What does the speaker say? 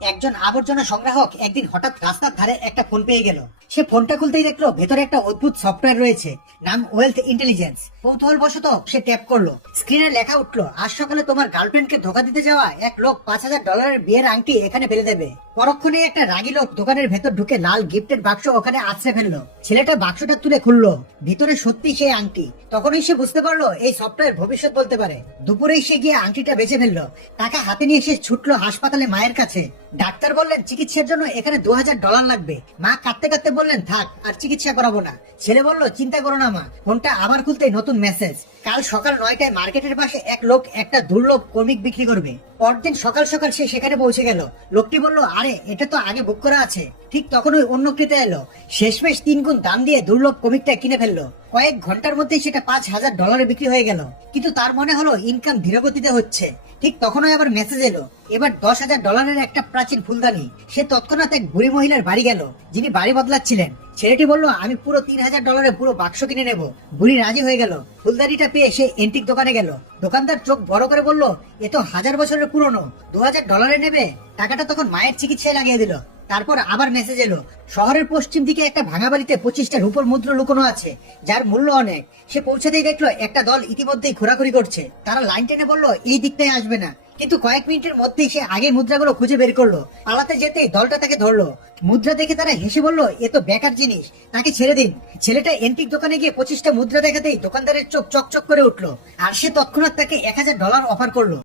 একজন আবর্জনা সংগ্রাহক একদিন হঠাৎ রাস্তার ধারে একটা ফোন পেয়ে গেল। সে ফোনটা খুলতেই দেখলো ভেতরে একটা অদ্ভুত সফটওয়্যার রয়েছে, নাম ওয়েলথ ইন্টেলিজেন্স। কৌতূহল বশত সে ট্যাপ করলো। স্ক্রিনে লেখা উঠলো, আজ সকালে তোমার গার্লফ্রেন্ডকে ধোকা দিতে যাওয়া এক লোক $5,000 বিয়ের আংটি এখানে ফেলে দেবে। পরক্ষণে একটা রাগী লোক দোকানের ভেতর ঢুকে লাল গিফটের বাক্স ওখানে আছড়ে ফেললো। ছেলেটা বাক্সটা তুলে খুললো, ভিতরে সত্যি সেই আংটি। তখনই সে বুঝতে পারলো এই সফটওয়্যার ভবিষ্যৎ বলতে পারে। দুপুরেই সে গিয়ে আংটিটা বেচে ফেললো। টাকা হাতে নিয়ে সে ছুটলো হাসপাতালে মায়ের কাছে। ডাক্তার বললেন চিকিৎসার জন্য এখানে $2,000 লাগবে। মা কাঁদতে কাঁদতে বললেন থাক, আর চিকিৎসা করাবো না। ছেলে বলল চিন্তা করো না মা। ফোনটা আবার খুলতেই নতুন মেসেজ, কাল সকাল 9টায় মার্কেটের পাশে এক লোক একটা দুর্লভ কমিক বিক্রি করবে। পরদিন সকাল সকাল সে সেখানে পৌঁছে গেল। লোকটি বলল আরে এটা তো আগে বুক করা আছে। ঠিক তখনই অন্য ক্রেতা এলো। শেষমেশ 3 গুণ দাম দিয়ে দুর্লভ কমিকটা কিনে ফেললো। কয়েক ঘন্টার মধ্যেই সেটা $5,000 বিক্রি হয়ে গেল। কিন্তু তার মনে হলো ইনকাম ধীরগতিতে হচ্ছে। ঠিক তখনই আবার মেসেজ এলো, এবার $10,000 একটা প্রাচীন ফুলদানি। সে তৎক্ষণাৎ এক বুড়ি মহিলার বাড়ি গেল, যিনি বাড়ি বদলাচ্ছিলেন। ছেলেটি বলল আমি পুরো $3,000 পুরো বাক্স কিনে নেব। বুড়ি রাজি হয়ে গেল। ফুলদানিটা পেয়ে সে এন্টিক দোকানে গেল। দোকানদার চোখ বড় করে বলল এ তো 1000 বছরের পুরনো, $2,000 নেবে। টাকাটা তখন মায়ের চিকিৎসায় লাগিয়ে দিল। তারপর আবার মেসেজ এলো, শহরের পশ্চিম দিকে একটা ভাঙা বাড়িতে 25টা রূপোর মুদ্রা লুকোনো আছে, যার মূল্য অনেক। সে পৌঁছাতেই দেখলো একটা দল ইতিমধ্যেই ঘোরাঘুরি করছে। তারা লাইন টেনে বললো এই দিকটাই আসবে না। কিন্তু কয়েক মিনিটের মধ্যেই সে আগে মুদ্রাগুলো খুঁজে বের করলো। পালাতে যেতেই দলটা তাকে ধরলো। মুদ্রা দেখে তারা হেসে বলল এ তো বেকার জিনিস, তাকে ছেড়ে দিন। ছেলেটা এন্টিক দোকানে গিয়ে 25টা মুদ্রা দেখাতেই দোকানদারের চোখ চকচক করে উঠলো। আর সে তৎক্ষণাৎ তাকে $1,000 অফার করলো।